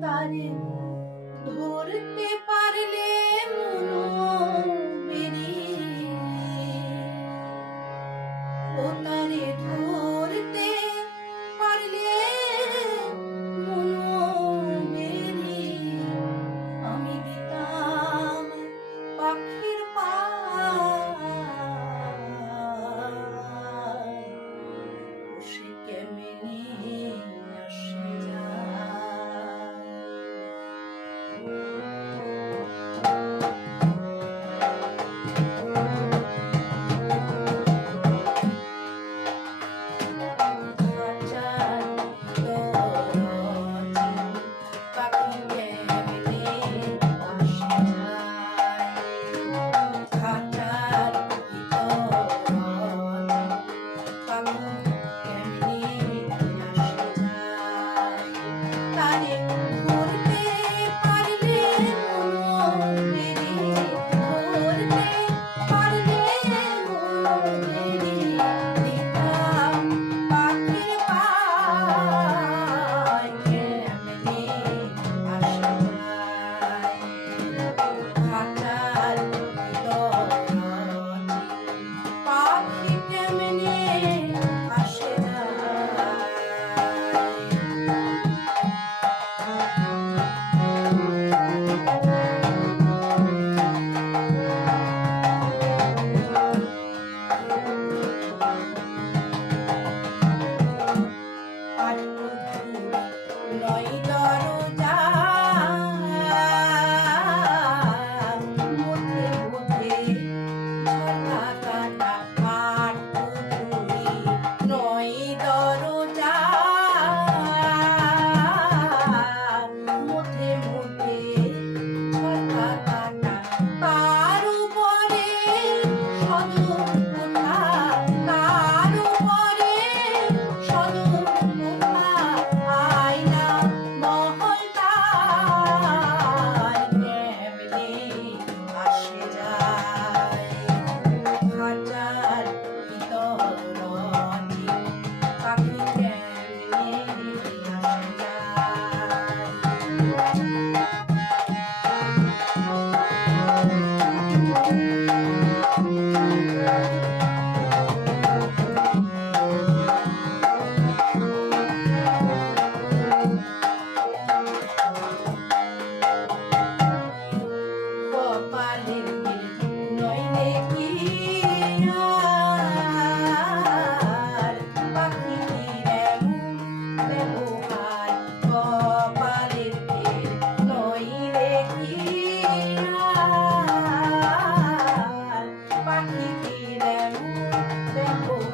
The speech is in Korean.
따님 노릇빛 Thank you.